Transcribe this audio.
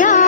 ಮಾಯಾ